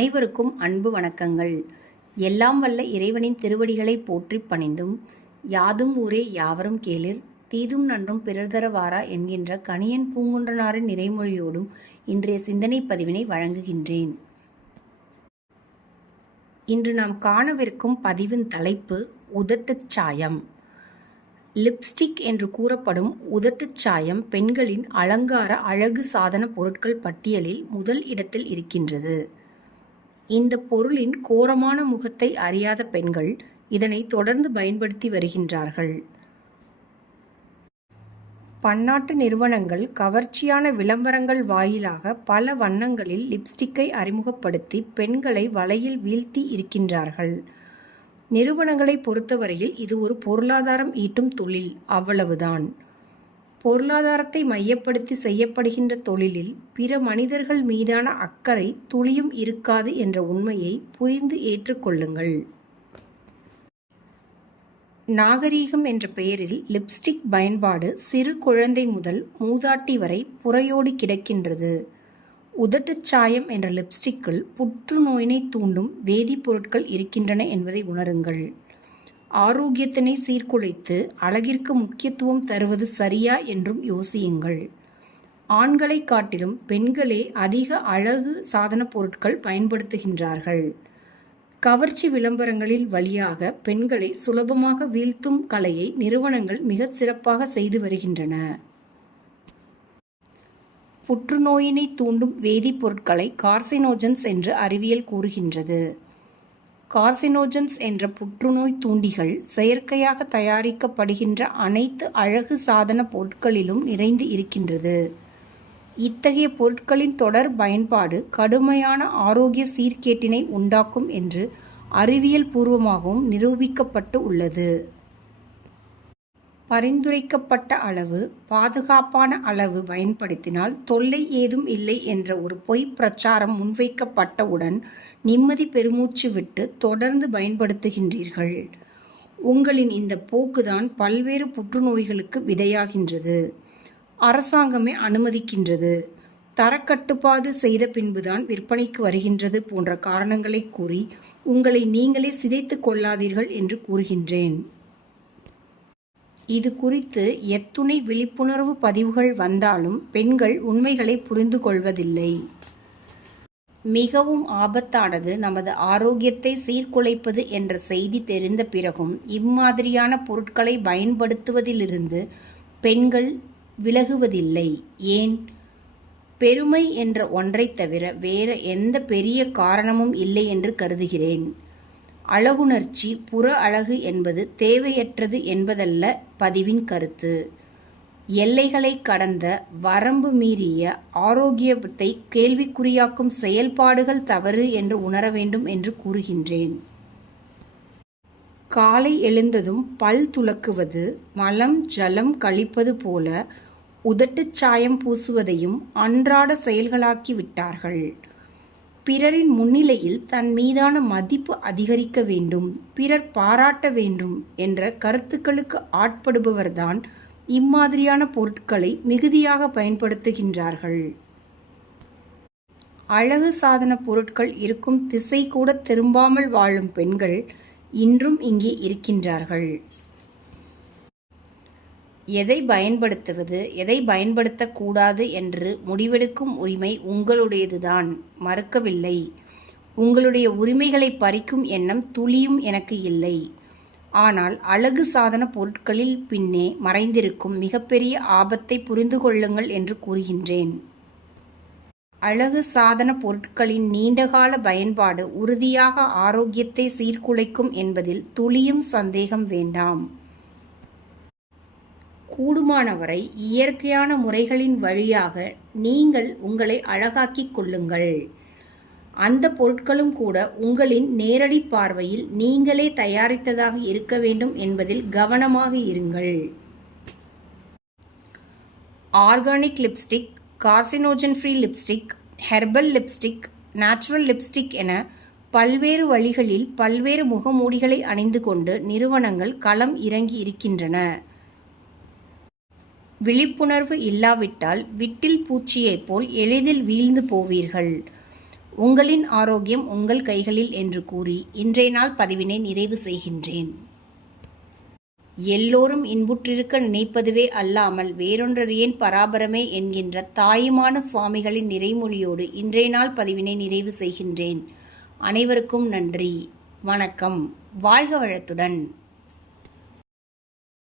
அனைவருக்கும் அன்பு வணக்கங்கள். எல்லாம் வல்ல இறைவனின் திருவடிகளை போற்றிப் பணிந்தும், யாதும் ஊரே யாவரும் கேளிர், தீதும் நன்றும் பிறர்தர வாரா என்கின்ற கணியன் பூங்குன்றனாரின் நிறைமொழியோடும் இன்றைய சிந்தனை பதிவினை வழங்குகின்றேன். இன்று நாம் காணவிருக்கும் பதிவின் தலைப்பு உதட்டுச் சாயம். லிப்ஸ்டிக் என்று கூறப்படும் உதட்டுச் சாயம் பெண்களின் அலங்கார அழகு சாதன பொருட்கள் பட்டியலில் முதல் இடத்தில் இருக்கின்றது. இந்த பொருளின் கோரமான முகத்தை அறியாத பெண்கள் இதனை தொடர்ந்து பயன்படுத்தி வருகின்றார்கள். பன்னாட்டு நிறுவனங்கள் கவர்ச்சியான விளம்பரங்கள் வாயிலாக பல வண்ணங்களில் லிப்ஸ்டிக்கை அறிமுகப்படுத்தி பெண்களை வலையில் வீழ்த்தி இருக்கின்றார்கள். நிறுவனங்களை பொறுத்தவரையில் இது ஒரு பொருளாதாரம் ஈட்டும் தொழில், அவ்வளவுதான். பொருளாதாரத்தை மையப்படுத்தி செய்யப்படுகின்ற தொழிலில் பிற மனிதர்கள் மீதான அக்கறை துளியும் இருக்காது என்ற உண்மையை புரிந்து ஏற்றுக்கொள்ளுங்கள். நாகரீகம் என்ற பெயரில் லிப்ஸ்டிக் பயன்பாடு சிறு குழந்தை முதல் மூதாட்டி வரை புரையோடி கிடக்கின்றது. உதட்டுச் சாயம் என்ற லிப்ஸ்டிக்கில் புற்றுநோயினை தூண்டும் வேதிப்பொருட்கள் இருக்கின்றன என்பதை உணருங்கள். ஆரோக்கியத்தினை சீர்குலைத்து அழகிற்கு முக்கியத்துவம் தருவது சரியா என்றும் யோசியுங்கள். ஆண்களை காட்டிலும் பெண்களே அதிக அழகு சாதன பொருட்கள் பயன்படுத்துகின்றார்கள். கவர்ச்சி விளம்பரங்களில் வழியாக பெண்களை சுலபமாக வீழ்த்தும் கலையை நிறுவனங்கள் மிகச் சிறப்பாக செய்து வருகின்றன. புற்றுநோயினை தூண்டும் வேதிப்பொருட்களை கார்சினோஜன்ஸ் என்று அறிவியல் கூறுகின்றது. கார்சினோஜன்ஸ் என்ற புற்றுநோய் தூண்டிகள் செயற்கையாக தயாரிக்கப்படுகின்ற அனைத்து அழகு சாதன பொருட்களிலும் நிறைந்து இருக்கின்றது. இத்தகைய பொருட்களின் தொடர் பயன்பாடு கடுமையான ஆரோக்கிய சீர்கேட்டினை உண்டாக்கும் என்று அறிவியல் பூர்வமாகவும் நிரூபிக்கப்பட்டு உள்ளது. பரிந்துரைக்கப்பட்ட அளவு, பாதுகாப்பான அளவு பயன்படுத்தினால் தொல்லை ஏதும் இல்லை என்ற ஒரு பொய் பிரச்சாரம் முன்வைக்கப்பட்டவுடன் நிம்மதி பெருமூச்சு விட்டு தொடர்ந்து பயன்படுத்துகின்றீர்கள். உங்களின் இந்த போக்குதான் பல்வேறு புற்றுநோய்களுக்கு விதையாகின்றது. அரசாங்கமே அனுமதிக்கின்றது, தரக்கட்டுப்பாடு செய்த பின்புதான் விற்பனைக்கு வருகின்றது போன்ற காரணங்களை கூறி உங்களை நீங்களே சிதைத்து கொள்ளாதீர்கள் என்று கூறுகின்றேன். இது குறித்து எத்துணை விழிப்புணர்வு பதிவுகள் வந்தாலும் பெண்கள் உண்மைகளை புரிந்து கொள்வதில்லை. மிகவும் ஆபத்தானது நமது ஆரோக்கியத்தை சீர்குலைப்பது என்ற செய்தி தெரிந்த பிறகும் இம்மாதிரியான பொருட்களை பயன்படுத்துவதிலிருந்து பெண்கள் விலகுவதில்லை. ஏன்? பெருமை என்ற ஒன்றை தவிர வேற எந்த பெரிய காரணமும் இல்லை என்று கருதுகிறேன். அழகுணர்ச்சி, புற அழகு என்பது தேவையற்றது என்பதல்ல பதிவின் கருத்து. எல்லைகளை கடந்த வரம்பு மீறிய ஆரோக்கியத்தை கேள்விக்குறியாக்கும் செயல்பாடுகள் தவறு என்று உணர வேண்டும் என்று கூறுகின்றேன். காலை எழுந்ததும் பல் துலக்குவது, மலம் ஜலம் கழிப்பது போல உதட்டுச் சாயம் பூசுவதையும் அன்றாட செயல்களாக்கி விட்டார்கள். பிறரின் முன்னிலையில் தன் மீதான மதிப்பு அதிகரிக்க வேண்டும், பிறர் பாராட்ட வேண்டும் என்ற கருத்துக்களுக்கு ஆட்படுபவர்தான் இம்மாதிரியான பொருட்களை மிகுதியாக பயன்படுத்துகின்றார்கள். அழகு சாதன பொருட்கள் இருக்கும் திசை கூட திரும்பாமல் வாழும் பெண்கள் இன்றும் இங்கே இருக்கின்றார்கள். எதை பயன்படுத்துவது, எதை பயன்படுத்தக்கூடாது என்று முடிவெடுக்கும் உரிமை உங்களுடையதுதான், மறுக்கவில்லை. உங்களுடைய உரிமைகளை பறிக்கும் எண்ணம் துளியும் எனக்கு இல்லை. ஆனால் அழகு சாதன பொருட்களில் பின்னே மறைந்திருக்கும் மிகப்பெரிய ஆபத்தை புரிந்து கொள்ளுங்கள் என்று கூறுகின்றேன். அழகு சாதன பொருட்களின் நீண்டகால பயன்பாடு உறுதியாக ஆரோக்கியத்தை சீர்குலைக்கும் என்பதில் துளியும் சந்தேகம் வேண்டாம். கூடுமானவரை இயற்கையான முறைகளின் வழியாக நீங்கள் உங்களை அழகாக்கிக் கொள்ளுங்கள். அந்த பொருட்களும் கூட உங்களின் நேரடி பார்வையில் நீங்களே தயாரித்ததாக இருக்க வேண்டும் என்பதில் கவனமாக இருங்கள். Organic lipstick, carcinogen free lipstick, herbal lipstick, natural lipstick என பல்வேறு வழிகளில் பல்வேறு முகமூடிகளை அணிந்து கொண்டு நிறுவனங்கள் களம் இறங்கி இருக்கின்றன. விழிப்புணர்வு இல்லாவிட்டால் விட்டில் பூச்சியைப் போல் எளிதில் வீழ்ந்து போவீர்கள். உங்களின் ஆரோக்கியம் உங்கள் கைகளில் என்று கூறி இன்றைய நாள் பதிவினை நிறைவு செய்கின்றேன். எல்லோரும் இன்புற்றிருக்க நினைப்பதுவே அல்லாமல் வேறொன்றறியேன் பராபரமே என்கின்ற தாயுமான சுவாமிகளின் நிறைமொழியோடு இன்றைய நாள் பதிவினை நிறைவு செய்கின்றேன். அனைவருக்கும் நன்றி. வணக்கம். வாழ்க வளத்துடன்.